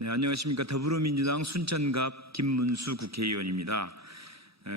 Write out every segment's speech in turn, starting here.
네, 안녕하십니까. 더불어민주당 순천갑 김문수 국회의원입니다. 에,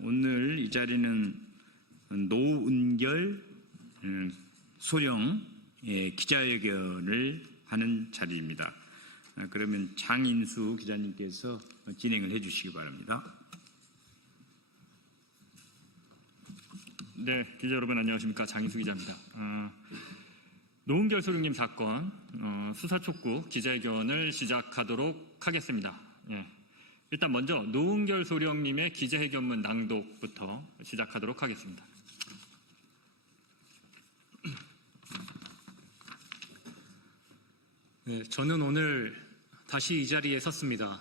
오늘 이 자리는 노은결 음, 소령 예, 기자회견을 하는 자리입니다. 아, 그러면 장인수 기자님께서 진행을 해 주시기 바랍니다. 네, 기자 여러분 안녕하십니까 장인수 기자입니다. 어, 노은결 소령님 사건 어, 수사 촉구 기자회견을 시작하도록 하겠습니다. 예. 일단 먼저 노은결 소령님의 기자회견문 낭독부터 시작하도록 하겠습니다. 네, 저는 오늘 다시 이 자리에 섰습니다.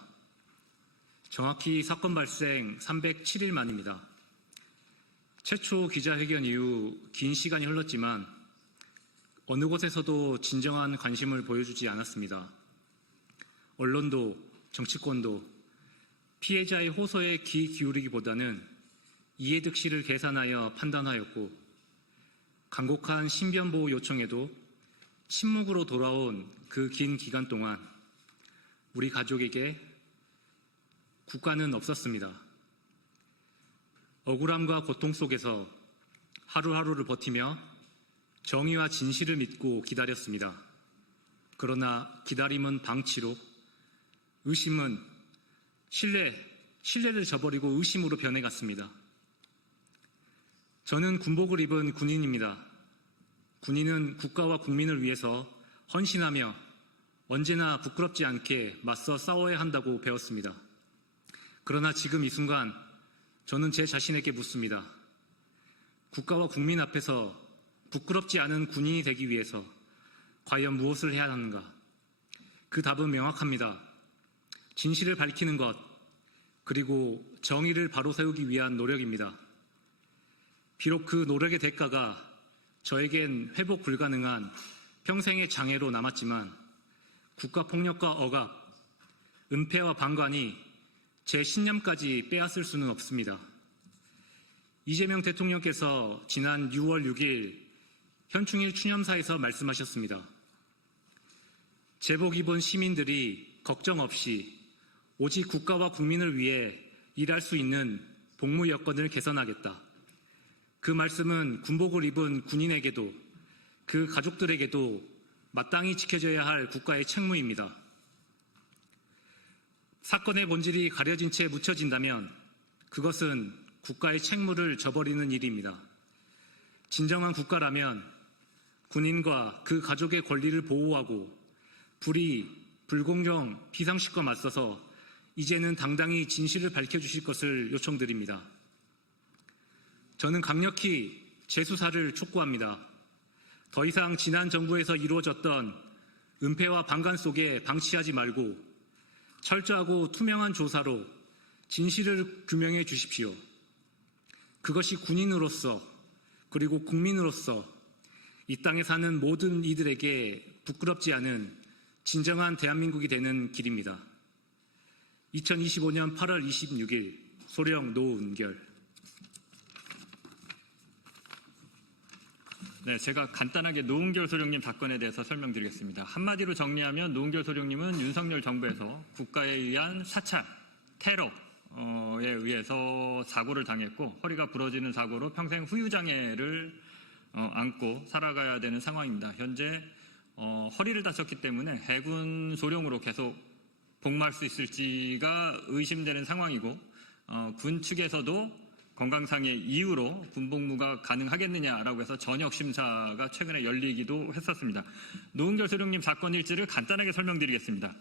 정확히 사건 발생 307일 만입니다. 최초 기자회견 이후 긴 시간이 흘렀지만 어느 곳에서도 진정한 관심을 보여주지 않았습니다. 언론도 정치권도 피해자의 호소에 귀 기울이기보다는 이해득실을 계산하여 판단하였고 간곡한 신변보호 요청에도 침묵으로 돌아온 그 긴 기간 동안 우리 가족에게 국가는 없었습니다. 억울함과 고통 속에서 하루하루를 버티며 정의와 진실을 믿고 기다렸습니다. 그러나 기다림은 방치로, 의심은 신뢰, 신뢰를 저버리고 의심으로 변해갔습니다. 저는 군복을 입은 군인입니다. 군인은 국가와 국민을 위해서 헌신하며 언제나 부끄럽지 않게 맞서 싸워야 한다고 배웠습니다. 그러나 지금 이 순간 저는 제 자신에게 묻습니다. 국가와 국민 앞에서 부끄럽지 않은 군인이 되기 위해서 과연 무엇을 해야 하는가? 그 답은 명확합니다. 진실을 밝히는 것, 그리고 정의를 바로 세우기 위한 노력입니다. 비록 그 노력의 대가가 저에겐 회복 불가능한 평생의 장애로 남았지만 국가폭력과 억압, 은폐와 방관이 제 신념까지 빼앗을 수는 없습니다. 이재명 대통령께서 지난 6월 6일 현충일 추념사에서 말씀하셨습니다. 제복 입은 시민들이 걱정 없이 오직 국가와 국민을 위해 일할 수 있는 복무 여건을 개선하겠다. 그 말씀은 군복을 입은 군인에게도 그 가족들에게도 마땅히 지켜져야 할 국가의 책무입니다. 사건의 본질이 가려진 채 묻혀진다면 그것은 국가의 책무를 저버리는 일입니다. 진정한 국가라면 군인과 그 가족의 권리를 보호하고 불의, 불공정, 비상식과 맞서서 이제는 당당히 진실을 밝혀주실 것을 요청드립니다. 저는 강력히 재수사를 촉구합니다. 더 이상 지난 정부에서 이루어졌던 은폐와 방관 속에 방치하지 말고 철저하고 투명한 조사로 진실을 규명해 주십시오. 그것이 군인으로서 그리고 국민으로서 이 땅에 사는 모든 이들에게 부끄럽지 않은 진정한 대한민국이 되는 길입니다. 2025년 8월 26일 소령 노은결 네, 제가 간단하게 노은결 소령님 사건에 대해서 설명드리겠습니다. 한마디로 정리하면 노은결 소령님은 윤석열 정부에서 국가에 의한 사찰, 테러 에 의해서 사고를 당했고 허리가 부러지는 사고로 평생 후유장애를 어, 안고 살아가야 되는 상황입니다. 현재 어, 허리를 다쳤기 때문에 해군 소령으로 계속 복무할 수 있을지가 의심되는 상황이고 어, 군 측에서도 건강상의 이유로 군복무가 가능하겠느냐라고 해서 전역 심사가 최근에 열리기도 했었습니다. 노은결 소령님 사건 일지를 간단하게 설명드리겠습니다.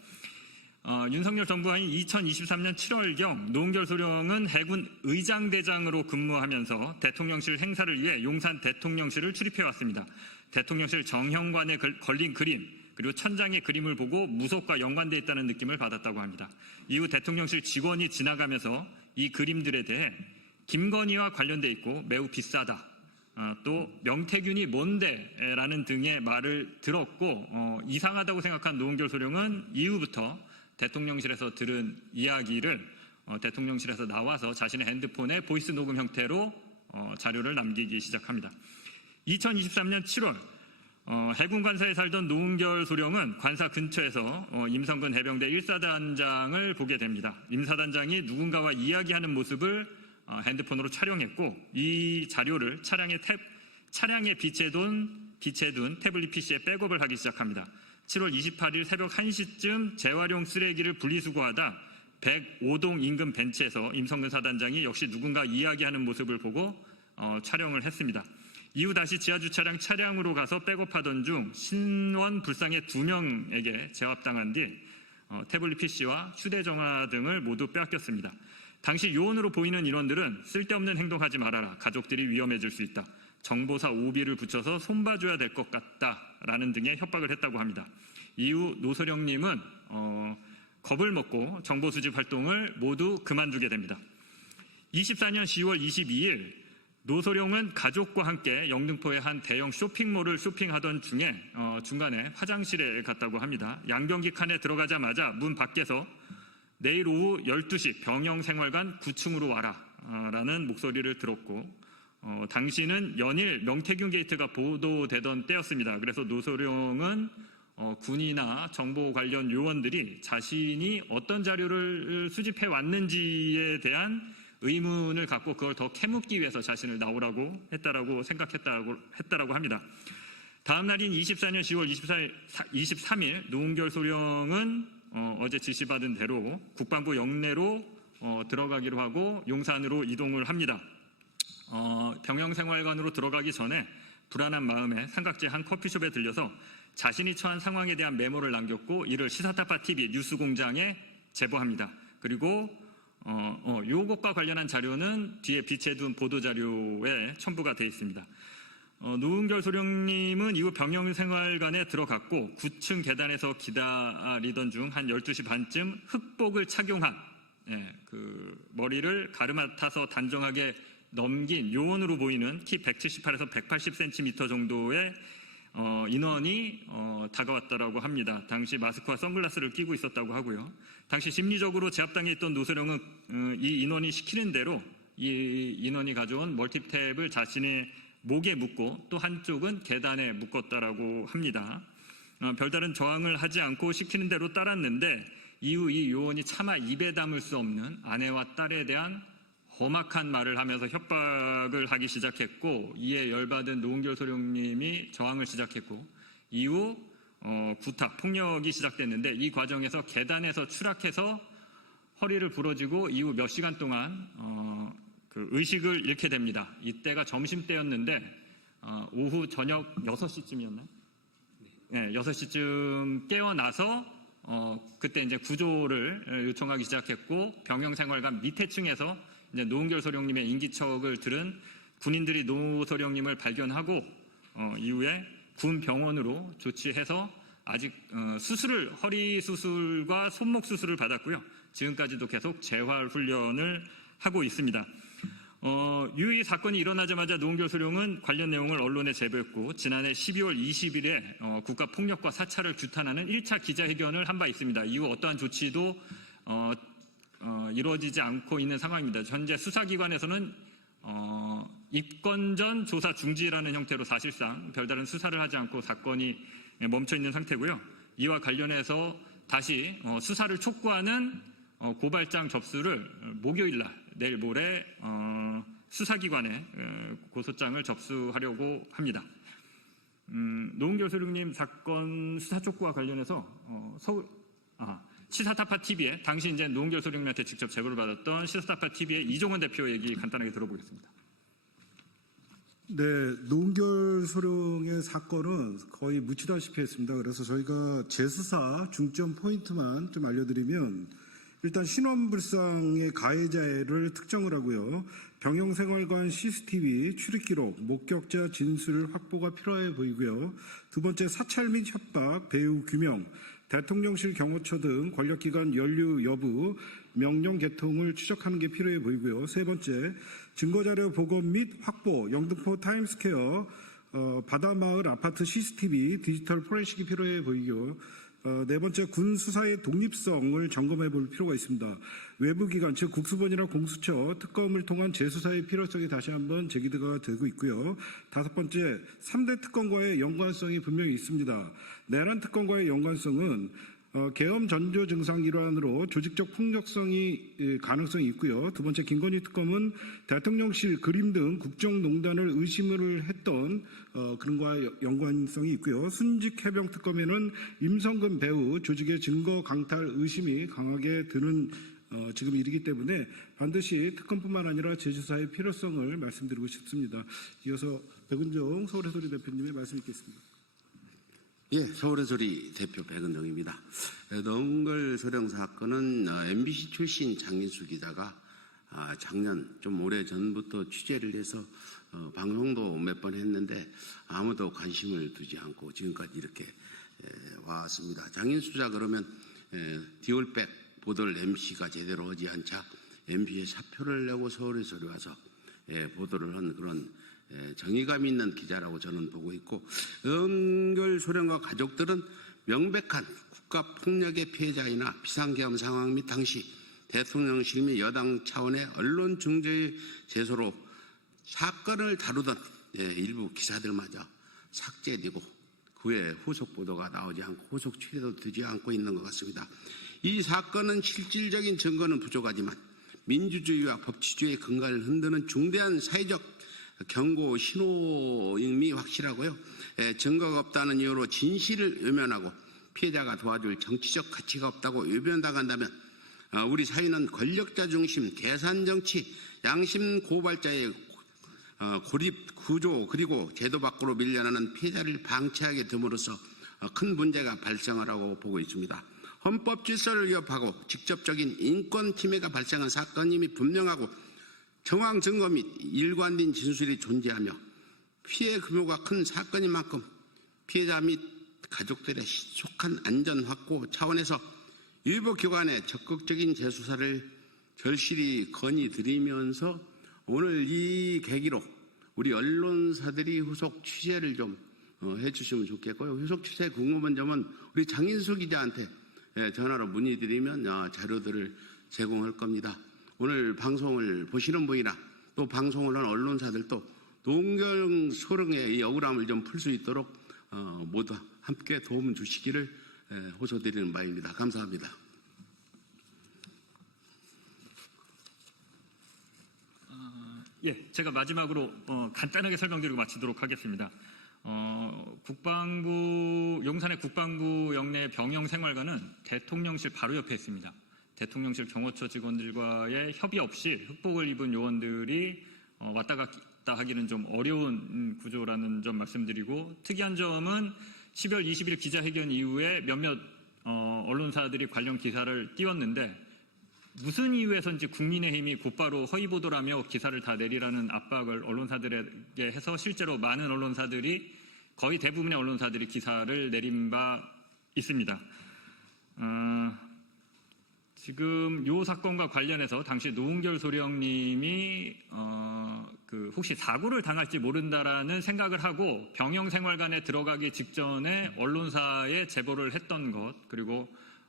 어, 윤석열 정부와인 2023년 7월경 노은결 소령은 해군 의장대장으로 근무하면서 대통령실 행사를 위해 용산 대통령실을 출입해 왔습니다. 대통령실 정형관에 걸- 걸린 그림 그리고 천장의 그림을 보고 무속과 연관되어 있다는 느낌을 받았다고 합니다. 이후 대통령실 직원이 지나가면서 이 그림들에 대해 김건희와 관련돼 있고 매우 비싸다. 어, 또 명태균이 뭔데라는 등의 말을 들었고 어, 이상하다고 생각한 노은결 소령은 이후부터 대통령실에서 들은 이야기를 어, 대통령실에서 나와서 자신의 핸드폰에 보이스 녹음 형태로 어, 자료를 남기기 시작합니다. 2023년 7월 어, 해군 관사에 살던 노은결 소령은 관사 근처에서 어, 임성근 해병대 1사단장을 보게 됩니다. 임사단장이 누군가와 이야기하는 모습을 어, 핸드폰으로 촬영했고 이 자료를 차량에 탭, 차량에 비치해둔, 비치해둔 태블릿 PC에 백업을 하기 시작합니다. 7월 28일 새벽 1시쯤 재활용 쓰레기를 분리수거하다 105동 인근 벤치에서 임성근 사단장이 역시 누군가 이야기하는 모습을 보고 어, 촬영을 했습니다. 이후 다시 지하주차량 차량으로 가서 백업하던 중 신원 불상의 두 명에게 제압당한 뒤 어, 태블릿 PC와 휴대전화 등을 모두 빼앗겼습니다. 당시 요원으로 보이는 인원들은 쓸데없는 행동하지 말아라. 가족들이 위험해질 수 있다. 정보사 오비를 붙여서 손봐줘야 될 것 같다라는 등의 협박을 했다고 합니다. 이후 노소령님은 어, 겁을 먹고 정보 수집 활동을 모두 그만두게 됩니다. 24년 10월 22일 노소령은 가족과 함께 영등포의 한 대형 쇼핑몰을 쇼핑하던 중에 어, 중간에 화장실에 갔다고 합니다. 양변기 칸에 들어가자마자 문 밖에서 내일 오후 12시 병영생활관 9층으로 와라 어, 라는 목소리를 들었고 어, 당시는 연일 명태균 게이트가 보도되던 때였습니다. 그래서 노소령은 어, 군이나 정보 관련 요원들이 자신이 어떤 자료를 수집해 왔는지에 대한 의문을 갖고 그걸 더 캐묻기 위해서 자신을 나오라고 했다라고 생각했다고 했다라고 합니다. 다음 날인 24년 10월 24일, 23일 노은결 소령은 어, 제 지시받은 대로 국방부 영내로 어, 들어가기로 하고 용산으로 이동을 합니다. 어, 병영생활관으로 들어가기 전에 불안한 마음에 삼각지 한 커피숍에 들려서 자신이 처한 상황에 대한 메모를 남겼고 이를 시사타파 TV 뉴스 공장에 제보합니다. 그리고 어, 어, 요것과 관련한 자료는 뒤에 비치해둔 보도 자료에 첨부가 되어 있습니다. 어, 노은결 소령님은 이후 병영생활관에 들어갔고 9층 계단에서 기다리던 중 한 12시 반쯤 흑복을 착용한 예, 그 머리를 가르마 타서 단정하게 넘긴 요원으로 보이는 키 178에서 180cm 정도의 어, 인원이 어, 다가왔다라고 합니다. 당시 마스크와 선글라스를 끼고 있었다고 하고요. 당시 심리적으로 제압당해 있던 노소령은 어, 이 인원이 시키는 대로 이 인원이 가져온 멀티탭을 자신의 목에 묶고 또 한쪽은 계단에 묶었다라고 합니다. 어, 별다른 저항을 하지 않고 시키는 대로 따랐는데 이후 이 요원이 차마 입에 담을 수 없는 아내와 딸에 대한 험악한 말을 하면서 협박을 하기 시작했고 이에 열받은 노은결 소령님이 저항을 시작했고 이후 어, 구타 폭력이 시작됐는데 이 과정에서 계단에서 추락해서 허리를 부러지고 이후 몇 시간 동안 어, 그 의식을 잃게 됩니다. 이때가 점심 때였는데 어, 오후 저녁 6시쯤이었나요? 네, 6시쯤 깨어나서 어, 그때 이제 구조를 요청하기 시작했고 병영 생활관 밑에 층에서 이제 노은결 소령님의 인기척을 들은 군인들이 노 소령님을 발견하고 어, 이후에 군 병원으로 조치해서 아직 어, 수술을 허리 수술과 손목 수술을 받았고요. 지금까지도 계속 재활 훈련을 하고 있습니다. 어, 유의 사건이 일어나자마자 노은결 소령은 관련 내용을 언론에 제보했고 지난해 12월 20일에 어, 국가 폭력과 사찰을 규탄하는 1차 기자회견을 한 바 있습니다. 이후 어떠한 조치도 어, 어, 이루어지지 않고 있는 상황입니다. 현재 수사기관에서는 어, 입건 전 조사 중지라는 형태로 사실상 별다른 수사를 하지 않고 사건이 멈춰 있는 상태고요. 이와 관련해서 다시 어, 수사를 촉구하는 어, 고발장 접수를 목요일 날 내일 모레 어, 수사기관에 어, 고소장을 접수하려고 합니다. 음, 노은결 소령님 사건 수사 촉구와 관련해서 어, 서울 아, 시사타파 TV에 당시 이제 노은결 소령님한테 직접 제보를 받았던 시사타파 TV의 이종원 대표 얘기 간단하게 들어보겠습니다. 네, 노은결 소령의 사건은 거의 묻히다시피 했습니다. 그래서 저희가 재수사 중점 포인트만 좀 알려드리면 일단 신원불상의 가해자를 특정을 하고요. 병영생활관 CCTV 출입 기록, 목격자 진술 확보가 필요해 보이고요. 두 번째 사찰 및 협박, 배후 규명, 대통령실 경호처 등 권력기관 연루 여부, 명령 개통을 추적하는 게 필요해 보이고요. 세 번째, 증거자료 보급 및 확보, 영등포 타임스퀘어, 어, 바다마을 아파트 CCTV 디지털 포렌식이 필요해 보이고요. 어, 네 번째 군 수사의 독립성을 점검해 볼 필요가 있습니다. 외부 기관 즉 국수본이나 공수처 특검을 통한 재수사의 필요성이 다시 한번 제기가 되고 있고요. 다섯 번째 3대 특검과의 연관성이 분명히 있습니다. 내란 특검과의 연관성은 어, 계엄 전조 증상 일환으로 조직적 폭력성이 예, 가능성이 있고요. 두 번째 김건희 특검은 대통령실 그림 등 국정농단을 의심을 했던 어, 그런과 여- 연관성이 있고요. 순직 해병 특검에는 임성근 배우 조직의 증거 강탈 의심이 강하게 드는 어, 지금 일이기 때문에 반드시 특검뿐만 아니라 재수사의 필요성을 말씀드리고 싶습니다. 이어서 백은정 서울의 소리 대표님의 말씀 있겠습니다. 예, 서울의 소리 대표 백은동입니다. 농걸 소령 사건은 어, MBC 출신 장인수 기자가 아, 작년 좀 오래 전부터 취재를 해서 어, 방송도 몇 번 했는데 아무도 관심을 두지 않고 지금까지 이렇게 에, 왔습니다. 장인수자 그러면 에, 디올백 보도를 MC가 제대로 하지 않자 MBC에 사표를 내고 서울의 소리 와서 예, 보도를 한 그런 예, 정의감 있는 기자라고 저는 보고 있고 은결 소련과 가족들은 명백한 국가 폭력의 피해자이나 비상계엄 상황 및 당시 대통령실 및 여당 차원의 언론 중재의 제소로 사건을 다루던 예, 일부 기사들마저 삭제되고 그 후에 후속 보도가 나오지 않고 후속 취재도 되지 않고 있는 것 같습니다. 이 사건은 실질적인 증거는 부족하지만 민주주의와 법치주의의 근간을 흔드는 중대한 사회적 경고 신호임이 확실하고요. 에, 증거가 없다는 이유로 진실을 외면하고 피해자가 도와줄 정치적 가치가 없다고 외면당한다면 어, 우리 사회는 권력자 중심 계산 정치 양심 고발자의 어, 고립 구조 그리고 제도 밖으로 밀려나는 피해자를 방치하게 됨으로써 어, 큰 문제가 발생하라고 보고 있습니다. 헌법 질서를 위협하고 직접적인 인권 침해가 발생한 사건임이 분명하고 정황 증거 및 일관된 진술이 존재하며 피해 규모가 큰 사건인 만큼 피해자 및 가족들의 신속한 안전 확보 차원에서 일부 기관의 적극적인 재수사를 절실히 건의드리면서 오늘 이 계기로 우리 언론사들이 후속 취재를 좀 어, 해주시면 좋겠고요. 후속 취재 궁금한 점은 우리 장인수 기자한테 예, 전화로 문의드리면 어, 자료들을 제공할 겁니다. 오늘 방송을 보시는 분이나 또 방송을 한 언론사들도 농경 소령의 이 억울함을 좀 풀 수 있도록 어, 모두 함께 도움 주시기를 예, 호소드리는 바입니다. 감사합니다. 예, 제가 마지막으로 어, 간단하게 설명드리고 마치도록 하겠습니다. 어, 국방부 용산의 국방부 영내 병영생활관은 대통령실 바로 옆에 있습니다. 대통령실 경호처 직원들과의 협의 없이 흑복을 입은 요원들이 어, 왔다 갔다 하기는 좀 어려운 음, 구조라는 점 말씀드리고 특이한 점은 10월 20일 기자회견 이후에 몇몇 어, 언론사들이 관련 기사를 띄웠는데 무슨 이유에서인지 국민의힘이 곧바로 허위 보도라며 기사를 다 내리라는 압박을 언론사들에게 해서 실제로 많은 언론사들이 거의 대부분의 언론사들이 기사를 내린 바 있습니다. 어, 지금 요 사건과 관련해서 당시 노은결 소령님이 어, 그 혹시 사고를 당할지 모른다라는 생각을 하고 병영생활관에 들어가기 직전에 언론사에 제보를 했던 것 그리고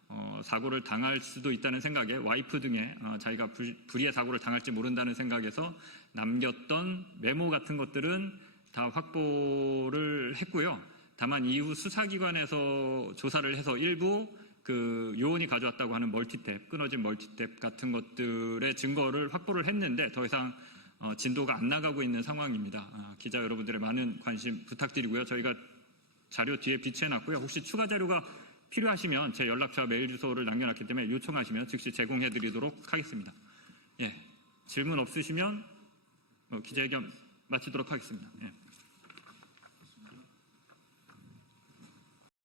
어, 사고를 당할 수도 있다는 생각에 와이프 등에 어, 자기가 불, 불의의 사고를 당할지 모른다는 생각에서 남겼던 메모 같은 것들은 다 확보를 했고요. 다만 이후 수사기관에서 조사를 해서 일부 그 요원이 가져왔다고 하는 멀티탭, 끊어진 멀티탭 같은 것들의 증거를 확보를 했는데 더 이상 어, 진도가 안 나가고 있는 상황입니다. 아, 기자 여러분들의 많은 관심 부탁드리고요. 저희가 자료 뒤에 비치해놨고요. 혹시 추가 자료가 필요하시면 제 연락처 메일 주소를 남겨놨기 때문에 요청하시면 즉시 제공해드리도록 하겠습니다. 예, 질문 없으시면 어, 기자회견 마치도록 하겠습니다. 예.